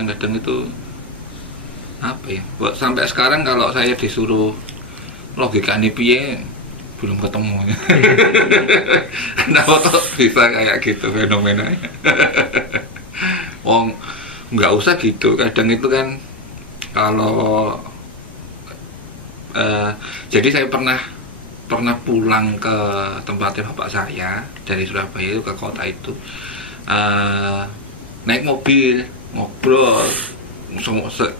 kadang-kadang itu apa ya, buat sampai sekarang kalau saya disuruh logika nih piye belum ketemu. Kenapa kok bisa kayak gitu fenomenanya? Wong nggak usah gitu, kadang itu kan kalau jadi saya pernah pulang ke tempatnya bapak saya dari Surabaya itu ke kota itu, naik mobil ngobrol.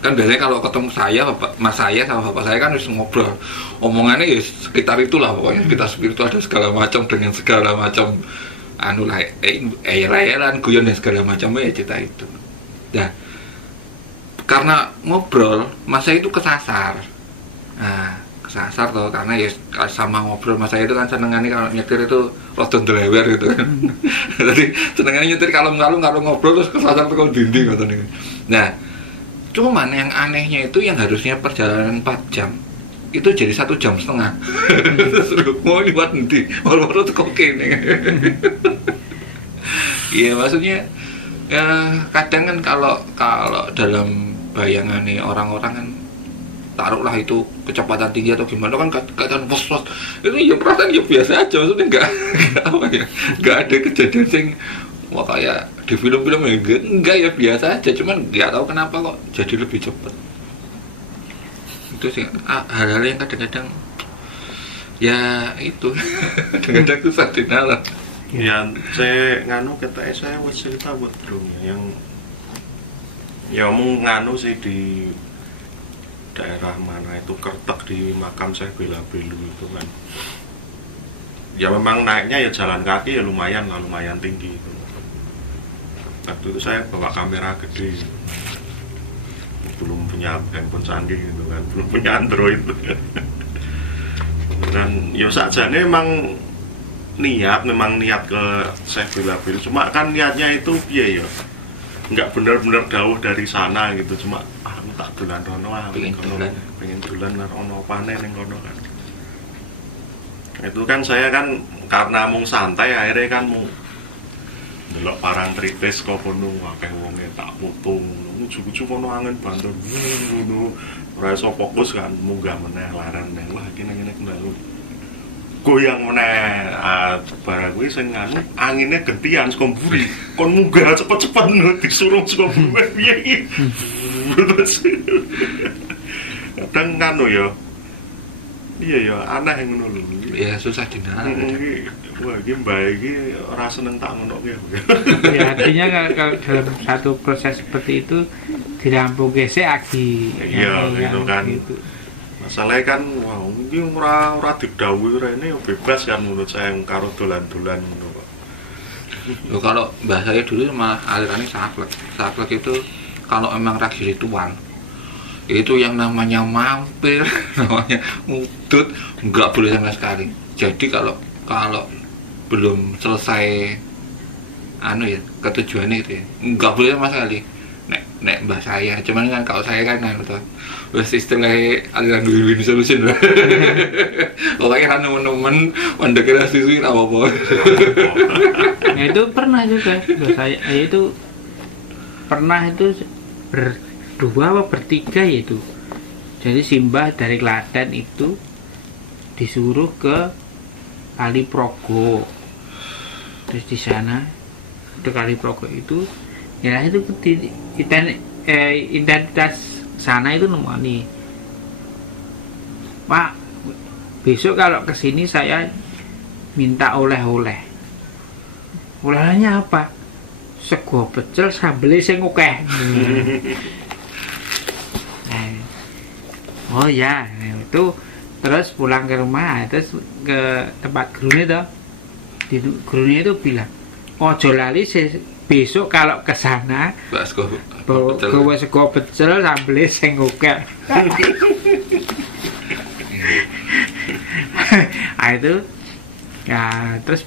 Kan biasanya kalau ketemu saya, mas saya sama bapak saya kan harus ngobrol, omongannya ya sekitar itulah pokoknya, sekitar spiritual dan segala macam, dengan segala macam anu lah, layaran guyon dan segala macamnya ya cerita itu. Nah, karena ngobrol mas saya itu kesasar. Nah, kesasar toh, karena ya sama ngobrol mas saya itu kan senengannya kalau nyetir itu rodon delewer gitu kan. Jadi senengannya nyetir kalem-kalem, kalau ngobrol terus kesasar tuh kalau dinding katanya. Nah, cuman yang anehnya itu yang harusnya perjalanan 4 jam itu jadi 1,5 jam. Terus mau dibuat nanti baru tuh kok kene. Iya, maksudnya ya kadang kan kalau dalam bayangan nih orang-orang kan, taruhlah itu kecepatan tinggi atau gimana kan kadang was-was itu ya perasaan ya biasa aja, maksudnya nggak ada kejadian sing wah kayak di film-film ya, enggak ya biasa aja, cuman nggak tahu kenapa kok jadi lebih cepat. Itu sih hal-hal yang kadang-kadang ya itu kadang-kadang susah dinalar. Ya saya nganu kata saya wis cerita buat dong yang ya mau nganu sih di daerah mana itu Kertek di makam saya Bela-Belu itu kan. Ya memang naiknya ya jalan kaki ya lumayan tinggi itu. Waktu itu saya bawa kamera gede, belum punya handphone canggih gitu kan, belum punya Android. Dan ya sajane memang niat ke saya Bela-Belu, cuma kan niatnya itu piye ya, nggak benar-benar jauh dari sana gitu, cuma aku tak dolan rono, pengen dolan rono panen yang kono kan. Itu kan saya kan karena mau santai akhirnya kan mau delok parang tritis kok kono akeh wonge tak foto ujug-ujug kono angin banter ngono ora iso fokus kan, munggah meneh laran neh wah iki ngene kendalo goyang meneh barang kuwi sing anu angine gentian saka mburi kon munggah cepet-cepet disuruh saka mburi piye iki kadang nganu ya iya ya aneh ngono lho Ya susah dinalar. Wah, ini mbak ini ora seneng tak ngono ya. Ya artinya kalau dalam satu proses seperti itu dirampung gesek agi. Iya, gitu kan. Gitu. Masalahnya kan, wah, ini ora didhawuhi rene bebas kan menurut saya karo dolan-dolan ngono. Loh, kalau mbah saya dulu malah alirannya saklek. Saklek itu kalau emang ragi ritual itu yang namanya mampir, namanya ngudut, nggak boleh sama sekali. Jadi kalau belum selesai anu ya ketujuannya itu ya, nggak boleh sama sekali. Nek mbah saya, cuman kan kalau saya kan anu tuh, wes istilahnya aliran win-win solution lah. Pokoknya kan temen-temen mendekati sisi apa-apa. Nah itu pernah juga, saya itu pernah itu berdua apa bertiga yaitu. Jadi simbah dari Klaten itu disuruh ke Kali Progo. Terus di sana di Kali Progo itu ya itu identitas sana itu nemoni. Pak, besok kalau kesini saya minta oleh-oleh. Olehnya apa? Sego pecel sambelnya sing akeh. Oh ya, itu terus pulang ke rumah, terus ke tempat gurunya tuh, di gurunya itu bilang, ojo lali besok kalau ke sana bawa sego pecel sambelnya sing akeh. Nah itu ya terus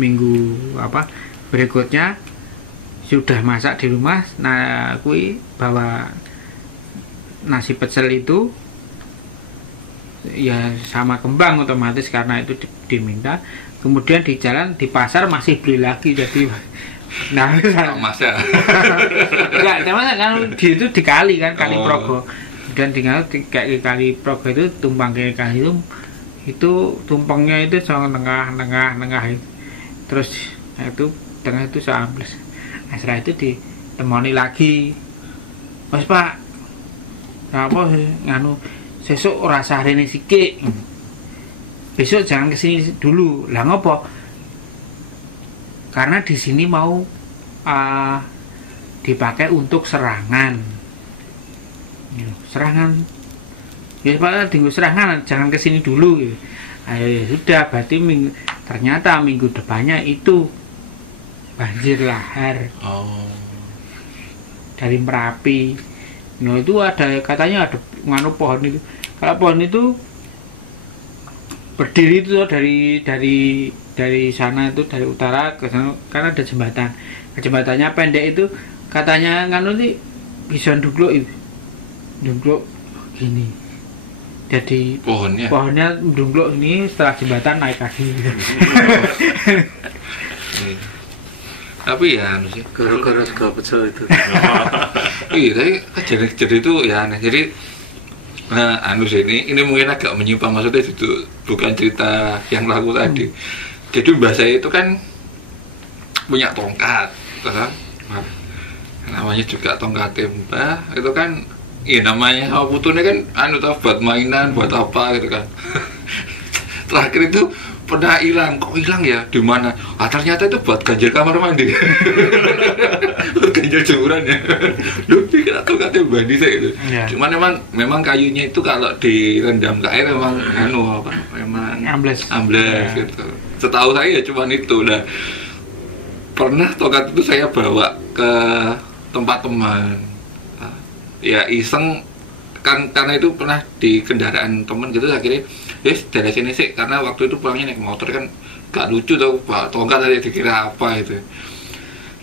minggu apa berikutnya sudah masak di rumah, nah kui bawa nasi pecel itu ya sama kembang otomatis karena itu diminta. Kemudian di jalan di pasar masih beli lagi, jadi Nah, Mas ya. enggak, teman kan dia itu dikali kan, Kali Progo. Dan tinggal kayak Kali Progo itu tumpang ke kali itu tumpangnya itu sama tengah. Terus itu tengah itu seambles. Nah, setelah itu ditemoni lagi. Mas Pak, apa nganu sesuk ora sarene sikik. Besok jangan kesini dulu. Lah ngopo? Karena di sini mau dipakai untuk serangan. Serangan. Ya Pak, tinggal serangan, jangan kesini dulu. Ayo ya sudah, berarti ternyata minggu depannya itu banjir lahar. Dari Merapi. Nah itu ada katanya ada nganu pohon itu. Kalau pohon itu berdiri itu dari sana itu dari utara ke sana karena ada jembatan. Jembatannya pendek itu katanya nganu ini bisa nduglo gini. Jadi pohonnya nduglo ini setelah jembatan naik lagi. Tapi ya anu sih gara-gara juga pecel itu. Iya, tapi jadi itu ya aneh. Jadi anu sih ini mungkin agak menyimpang, maksudnya itu bukan cerita yang laku tadi. Jadi mbah saya itu kan punya tongkat, kan? Namanya juga tongkat mbah. Itu kan, iya namanya sama putunya kan anu tau buat mainan, buat apa gitu kan. Terakhir itu pernah hilang, kok hilang ya? Di mana? Ternyata itu buat ganjil kamar mandi. Buat ganjil jemuran ya. Duh, dikira tongkatnya bandi saya itu. Ya. Cuman memang kayunya itu kalau direndam ke air memang memang ambles ya. Gitu. Setahu saya cuman itu. Nah, pernah tongkat itu saya bawa ke tempat teman. Ya iseng kan, karena itu pernah di kendaraan teman gitu, akhirnya dari sini sih, karena waktu itu pulangnya naik motor kan gak lucu tau, tongkat aja dikira apa itu.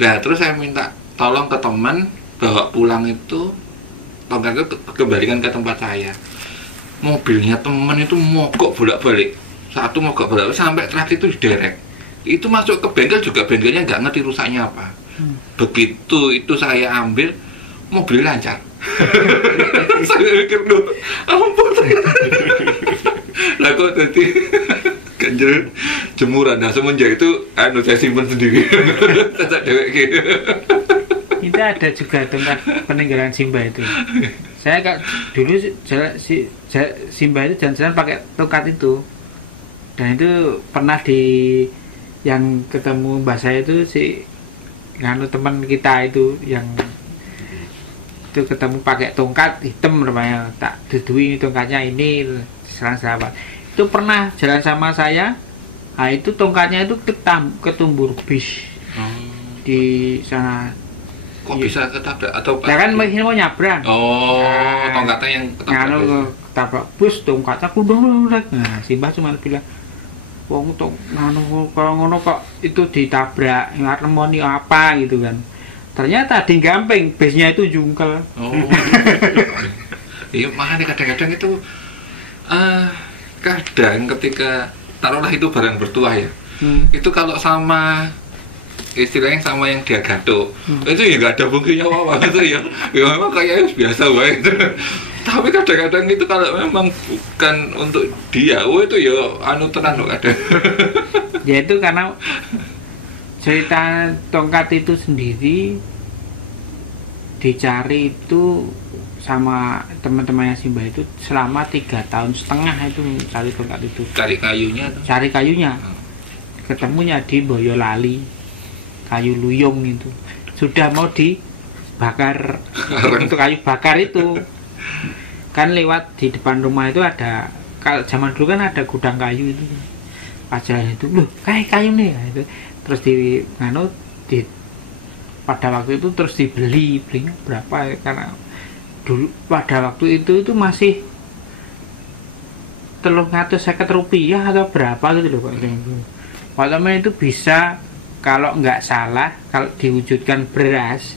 Nah terus saya minta tolong ke teman bawa pulang itu tongkat itu kembalikan ke tempat saya. Mobilnya teman itu mogok bolak-balik, satu mogok bolak-balik sampai terakhir itu diderek. Itu masuk ke bengkel juga bengkelnya nggak ngerti rusaknya apa. Begitu itu saya ambil, mobil lancar. Saya mikir dulu, ampun. Lah kok tadi ganjel jemuran. Nah semenjak itu saya simpen sendiri. Tetap dewek gitu. Itu ada juga tongkat peninggalan Simbah itu. Saya dulu Simbah itu jalan-jalan pakai tongkat itu. Dan itu pernah yang ketemu mbah saya itu si nganu teman kita itu yang itu ketemu pakai tongkat hitam namanya, tak dudui tongkatnya ini serang sahabat itu pernah jalan sama saya. Nah itu tongkatnya itu ketumbur bis di sana. Kok bisa ketabrak atau ya kan mau nyabrang. Tongkatnya yang ketabrak bus, tongkatnya kudung. Nah Simbah cuma bilang wong kalau ngono kok itu ditabrak ngaremoni apa gitu kan. Ternyata di gamping, base-nya itu jungkel. Iya, makanya kadang-kadang itu kadang ketika taruhlah itu barang bertuah ya. Itu kalau sama istilahnya sama yang dia gaduh, itu ya nggak ada fungsinya apa-apa gitu ya. Ya memang kayak biasa banget. Tapi kadang-kadang itu kalau memang bukan untuk dia, itu ya anu tenan loh kadang. Ya itu karena cerita tongkat itu sendiri dicari itu sama teman-temannya Simbah itu selama 3,5 tahun itu cari tongkat itu. Cari kayunya. Ketemunya di Boyolali, kayu luyung itu. Sudah mau dibakar. Untuk kayu bakar itu kan lewat di depan rumah itu ada, kalau zaman dulu kan ada gudang kayu itu. Pas jalan itu, loh kayu nih itu. Terus pada waktu itu terus belinya berapa ya? Karena dulu pada waktu itu masih Rp350 atau berapa gitu loh Pak. Padahal itu bisa, kalau nggak salah kalau diwujudkan beras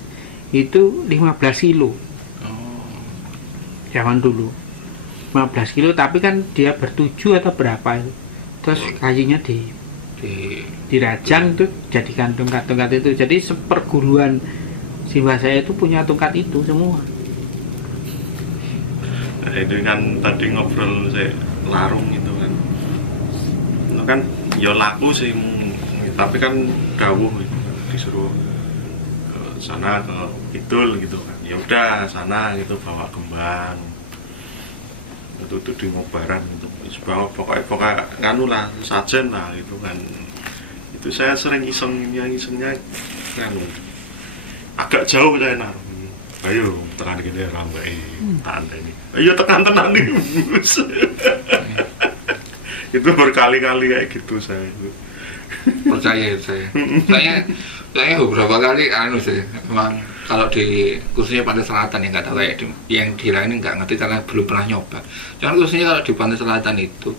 itu 15 kilo zaman dulu, 15 kilo, tapi kan dia bertujuh atau berapa itu. Terus kayunya dirajang tuh jadikan tongkat-tongkat itu. Jadi seperguruan Simbah saya itu punya tongkat itu semua. Nah, itu kan tadi ngobrol saya larung itu kan. Itu kan ya laku sih, tapi kan dawuh gitu, disuruh ke sana ke Kidul gitu kan. Ya udah sana gitu bawa kembang. Itu di ngobaran gitu. Pokoknya nganu lah, sajen lah gitu kan. Itu saya sering isengnya kan agak jauh saya naruh. Ayo tekan gini ramai tanda ini. Ayo tekan nih bus. Itu berkali-kali kayak gitu saya itu. Percaya saya beberapa kali sih memang kalau di khususnya Pantai Selatan ya, nggak tahu kayak yang di lain nggak ngerti karena belum pernah nyoba. Cuman khususnya kalau di Pantai Selatan itu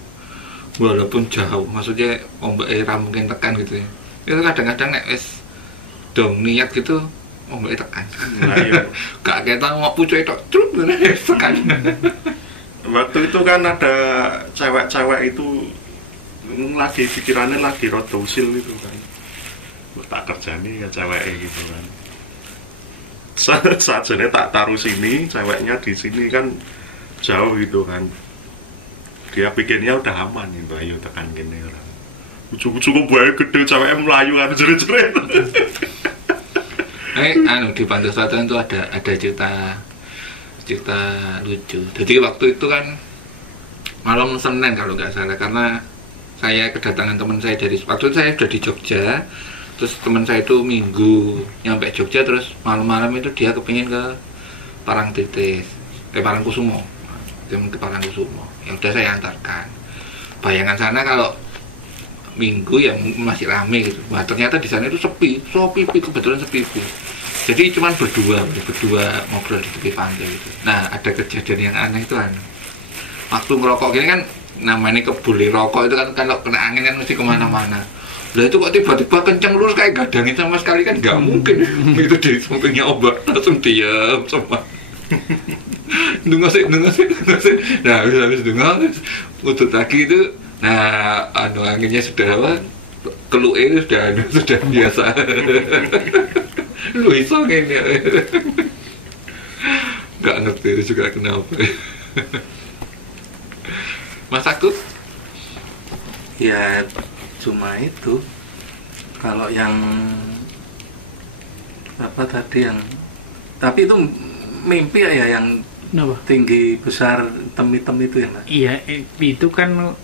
walaupun jauh, maksudnya ombak era mungkin tekan gitu ya, itu kadang-kadang nek wis dong niat gitu ombak tekan. Nah, iya. Gak kita mau pucuk itu truk tekan. Waktu itu kan ada cewek-cewek itu lagi pikirannya lagi rada usil itu kan. Tak kerjani ya ceweknya gitu kan. Sajane tak taruh sini, ceweknya di sini kan jauh gitu kan. Dia pikirnya udah aman gitu, ayo tekan gini orang. Ujuk-ujuk kok bae gede ceweknya melayu kan jerit-jerit. Di Pantai Selatan itu ada cerita lucu. Jadi waktu itu kan malam Senin kalau nggak salah, karena saya kedatangan teman saya waktu itu saya sudah di Jogja, terus teman saya itu Minggu nyampe Jogja, terus malam-malam itu dia kepingin ke Parangkusumo, ke Parangkusumo. Ya udah saya antarkan. Bayangan sana kalau Minggu ya masih rame gitu. Nah, ternyata di sana itu sepi, kebetulan sepi. Jadi cuma berdua ngobrol di tepi pantai gitu. Nah, ada kejadian yang aneh itu waktu ngerokok gini kan, namanya kebuli rokok itu kan kalau kena angin kan mesti kemana-mana. Lah itu kok tiba-tiba kenceng lurus kayak gadangin sama sekali kan nggak mungkin. Itu di sampingnya ombak langsung diam semua. Dengar sih. Nah, habis dengar utut lagi itu. Nah, anginnya sudah keluar sudah biasa. Lu isongin ya. Gak ngerti itu juga kenapa. Mas Akut? Ya cuma itu. Kalau yang apa tadi yang, tapi itu mimpi ya yang Kenapa? tinggi besar hitam-hitam itu ya Mas? Iya, itu kan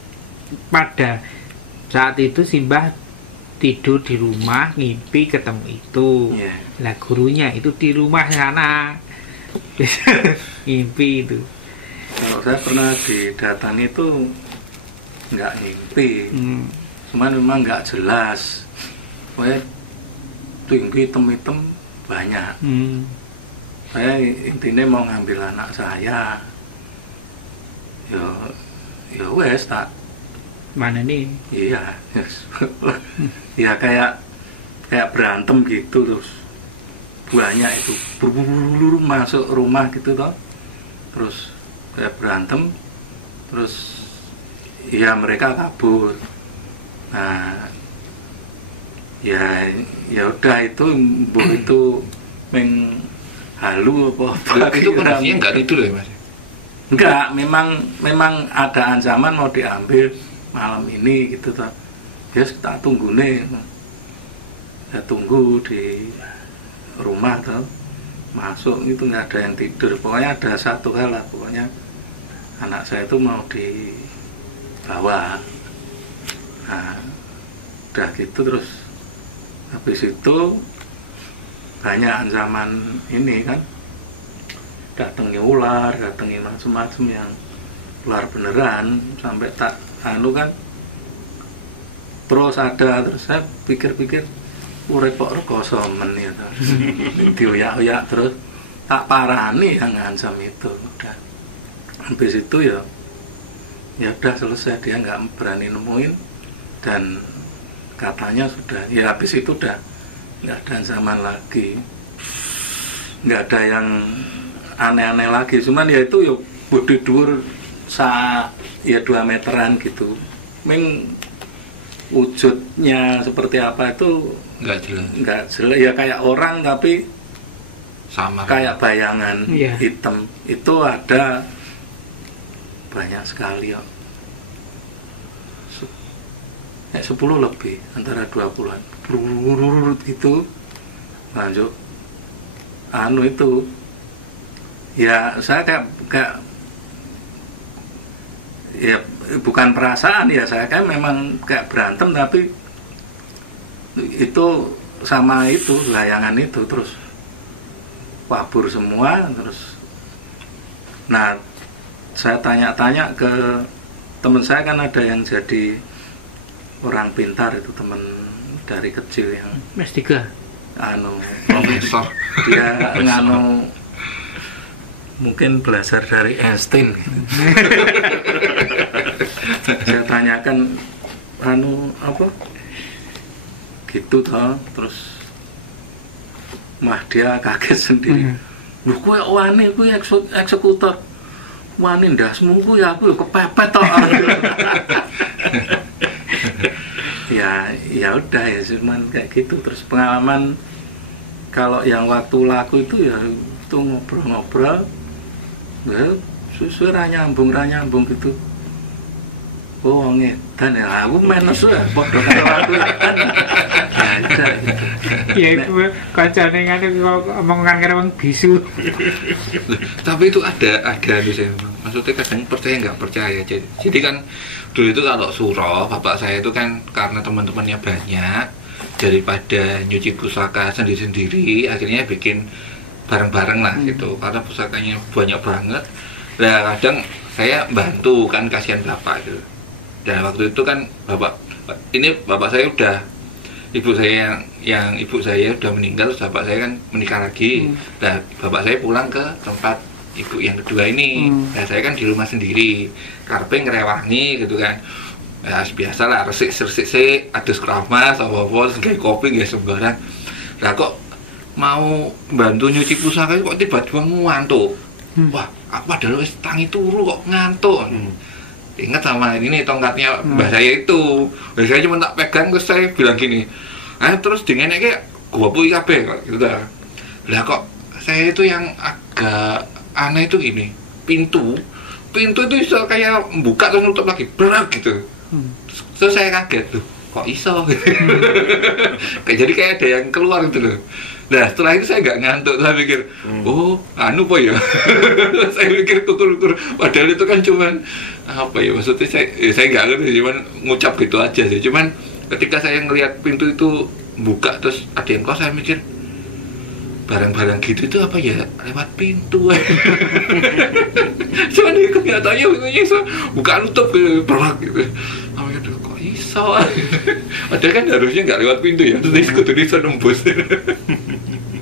pada saat itu Simbah tidur di rumah, ngimpi ketemu itu. Yeah. Lah gurunya itu di rumah sana. Ngimpi itu. Kalau saya pernah didatangi itu nggak ngimpi, cuman memang nggak jelas. Pokoknya tinggi hitam-hitam banyak. Saya intinya mau ngambil anak saya. Ya wes tak. Mana nih? Iya, ya kayak berantem gitu, terus banyak itu buru-buru masuk rumah gitu toh, terus kayak berantem, terus ya mereka kabur. Nah, ya udah itu itu halu apa itu kondisinya nggak tidur ya Mas? Enggak, memang ada ancaman mau diambil malam ini gitu toh. Ya tak tunggu nih. Ya tunggu di rumah toh. Masuk itu nggak ada yang tidur. Pokoknya ada satu hal lah, pokoknya anak saya itu mau dibawa. Nah, udah gitu terus habis itu banyak ancaman ini kan. Datangi ular, datangi macam-macam yang ular beneran sampai tak kan, terus saya pikir repot rekoso men ya dioyak-oyak terus tak parani yang ngancam itu. Udah habis itu ya udah selesai, dia nggak berani nemuin dan katanya sudah ya habis itu udah nggak ada ancaman lagi, nggak ada yang aneh-aneh lagi. Cuman ya itu ya bodi dhuwur ya 2 meteran gitu. wujudnya seperti apa itu nggak jelas. nggak jelas ya, kayak orang tapi Sama kayak bayangan Iya. hitam itu ada banyak sekali ya. 10 lebih, antara 20-an gitu. Lanjut itu ya saya kayak ya bukan perasaan ya, saya kayak memang kayak berantem tapi itu sama itu layangan itu terus kabur semua. Terus nah saya tanya-tanya ke teman saya, kan ada yang jadi orang pintar itu, teman dari kecil yang S3. profesor. dia mungkin belajar dari Einstein. Saya tanyakan apa gitu toh, terus dia kaget sendiri. Lho kowe wani kuwi eksekutor. Wani ndasmu kuwi aku ya kepepet toh. ya udah ya cuman kayak gitu. Terus pengalaman kalau yang waktu laku itu ya itu ngobrol-ngobrol ya susu nyambung gitu. Oh ngedan ya, aku menes ya padha karo aku kan. Ya gitu. Ya itu kancane ngene kok omongan karo wong bisu. Tapi itu ada sih, maksudnya kadang percaya nggak percaya. Jadi kan dulu itu kalau suro bapak saya itu kan karena teman-temannya banyak, daripada nyuci pusaka sendiri-sendiri akhirnya bikin bareng-bareng lah gitu, karena pusakanya banyak banget. Nah kadang saya bantu kan, kasihan bapak gitu. Dan waktu itu kan bapak saya udah, ibu saya yang ibu saya udah meninggal, bapak saya kan menikah lagi. Nah bapak saya pulang ke tempat ibu yang kedua ini. Nah saya kan di rumah sendiri, karpe ngerewangi gitu kan. Ya biasa lah, resik adus keramas apa-apa, kayak kopi nggak sembarang. Nah kok mau bantu nyuci pusaka kok tiba-tiba ngantuk. Wah aku padahal wis tangi turu kok ngantuk. Ingat sama ini tongkatnya mbah saya itu. Saya cuma tak pegang, terus saya bilang gini, terus dengan kayak gua pui kabeh kok gitu. Lah kok saya itu yang agak aneh itu gini, pintu itu bisa kayak buka terus nutup lagi berat gitu. Terus saya kaget tuh, kok iso gitu. Jadi kayak ada yang keluar gitu loh. Nah setelah itu saya nggak ngantuk, saya mikir oh apa ya. Saya mikir tutur padahal itu kan cuman apa ya, maksudnya saya nggak ngerti, cuman ngucap gitu aja sih. Cuman ketika saya ngelihat pintu itu buka terus ada yang kok, saya mikir barang-barang gitu itu apa ya, lewat pintu. Cuman kenyataannya pintunya iso buka nutup berat gitu. Namanya tuh kok iso. Padahal kan harusnya nggak lewat pintu ya, terus kudu iso nembus.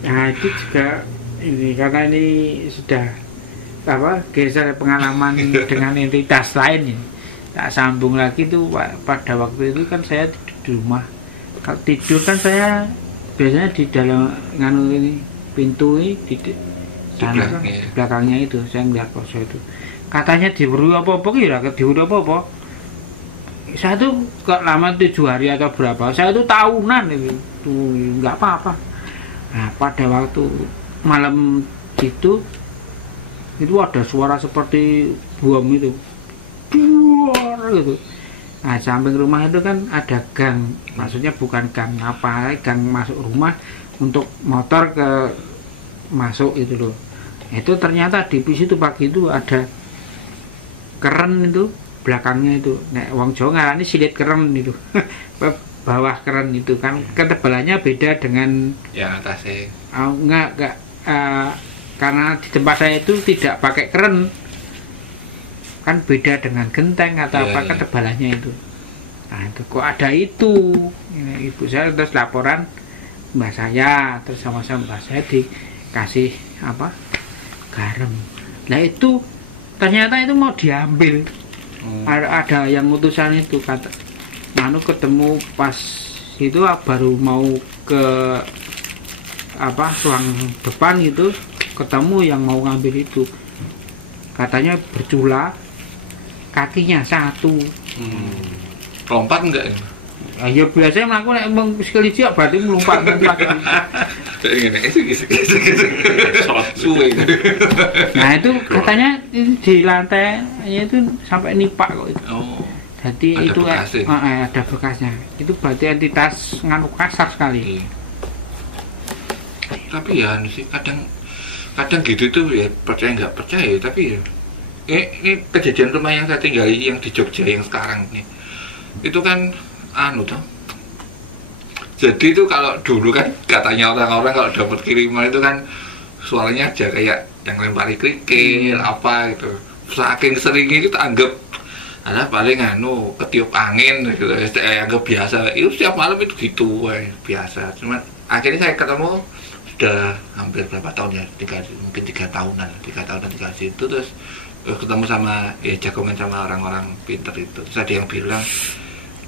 Nah itu juga ini, karena ini sudah geser pengalaman dengan entitas lain ini. Tak sambung lagi tuh pada waktu itu kan saya di rumah. Kalau tidur kan saya biasanya di dalam ini pintu ini di sana kan, belakangnya itu saya ngeliat poso itu. Katanya diburu apa-apa kira, diburu apa-apa. Saya tuh kok lama 7 hari atau berapa, saya tuh tahunan itu nggak apa-apa. Nah pada waktu malam itu ada suara seperti bom itu, duar gitu. Nah samping rumah itu kan ada gang, maksudnya bukan gang apa, gang masuk rumah untuk motor ke masuk itu loh. Itu ternyata di situ pagi itu ada keren itu belakangnya itu, nek wong Jawa ngarani silit keren itu. Bawah keren itu kan ketebalannya beda dengan yang atasnya. Enggak karena di tempat saya itu tidak pakai keren, kan beda dengan genteng atau apa ketebalannya itu. Nah itu kok ada itu, ini ibu saya terus laporan mbak saya, terus sama-sama mbak saya dikasih garam. Nah itu ternyata itu mau diambil. Ada yang utusan itu kata ketemu pas itu baru mau ke ruang depan gitu, ketemu yang mau ngambil itu, katanya bercula kakinya satu. Lompat enggak ya? Ya biasanya mlaku nek mung sekali kok berarti melumpat-lumpat. Jadi ngene, suwe. Nah itu katanya di lantai itu sampai nipak kok itu. Oh. Jadi Ada itu bekasnya. ada bekasnya. Itu berarti entitas nganu kasar sekali. Iya. Tapi ya sih kadang gitu tuh ya percaya nggak percaya tapi ya ini kejadian rumah yang saya tinggali yang di Jogja yang sekarang nih itu kan anu tuh. Jadi itu kalau dulu kan katanya orang-orang kalau dapat kiriman itu kan suaranya aja kayak yang lempari kerikil apa gitu. Saking seringnya kita anggap ada paling anu ketiup angin gitu, anggap biasa. Itu setiap malam itu gitu, biasa. Cuman akhirnya saya ketemu sudah hampir berapa tahun ya, mungkin 3 tahunan itu terus ketemu sama ya jagongan sama orang-orang pinter itu. Terus ada yang bilang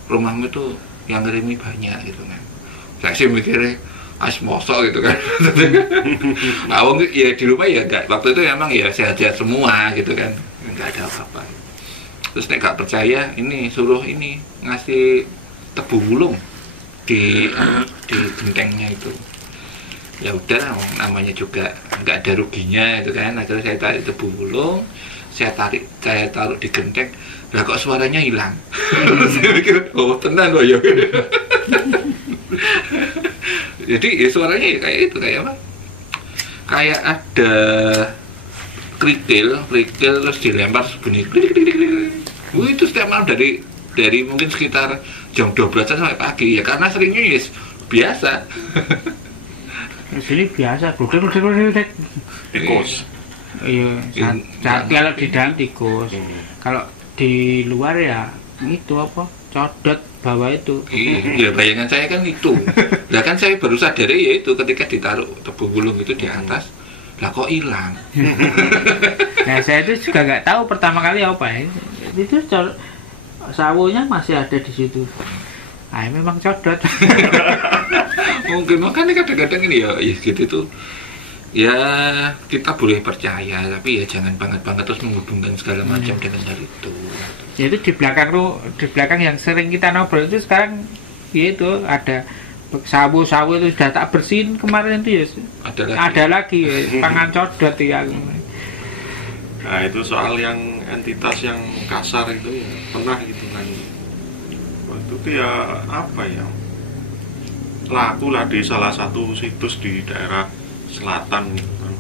rumahmu itu yang ngirimi banyak gitu kan. Saya sih mikirnya mosok gitu kan. Ngawang ya di rumah ya enggak, waktu itu emang ya sehat-sehat semua gitu kan, enggak ada apa-apa. Terus nek gak percaya ini suruh ini ngasih tebu gulung di gentengnya itu. Ya udah namanya juga nggak ada ruginya itu kan. Akhirnya saya tarik tebu gulung, saya taruh di genteng. Lah kok suaranya hilang. Saya pikir oh tenan loh ya. Jadi ya suaranya kayak itu kayak apa? Kayak ada kerikil terus dilempar bunyi klik. Itu setiap malam dari mungkin sekitar jam 12 sampai pagi ya karena seringnya ya biasa. Di sini biasa, bludek. Tikus. Iya, kalau di dalam tikus. Kalau di luar ya itu apa? Codot bawah itu. Iya, bayangan saya kan itu. Lah kan saya baru sadar ya itu ketika ditaruh tebu gulung itu di atas. Lah kok hilang? Nah, saya itu juga nggak tahu pertama kali apa ya. Itu sawonya masih ada di situ. Ah, memang codot. Mungkin makanya kadang-kadang ini ya gitu tuh. Ya kita boleh percaya tapi ya jangan banget terus menghubungkan segala macam dengan hal itu. Ya itu di belakang yang sering kita ngobrol itu sekarang ya itu ada sawo itu sudah tak bersihin kemarin itu ya ada lagi ya, pangan codot ya. Nah itu soal yang entitas yang kasar itu ya pernah gitu kan. Waktu itu ya apa ya, laku lah di salah satu situs di daerah selatan gitu kan.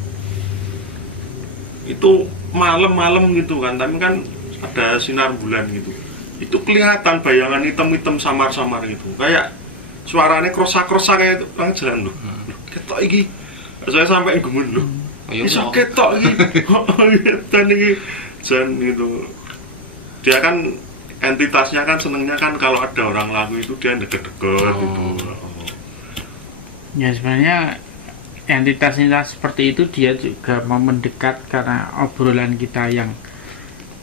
Itu malam-malam gitu kan, tapi kan ada sinar bulan gitu. Itu kelihatan bayangan hitam-hitam samar-samar gitu. Kayak suaranya krosa-krosa kayak itu orang jalan loh. Ketok iki. Saya sampai gemen loh. Bisa ketok iki. Dan iki jan gitu. Dia kan entitasnya kan senengnya kan kalau ada orang lagu itu dia deket-deket gitu. Ya sebenarnya entitas-entitas seperti itu dia juga mau mendekat karena obrolan kita yang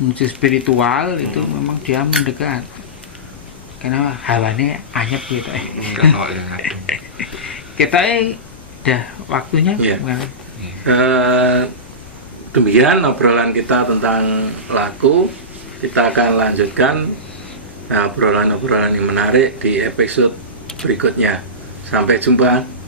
muncul spiritual itu memang dia mendekat karena hawanya anyep gitu. Kita udah waktunya ya. Demikian obrolan kita tentang laku. Kita akan lanjutkan obrolan-obrolan yang menarik di episode berikutnya. Sampai jumpa.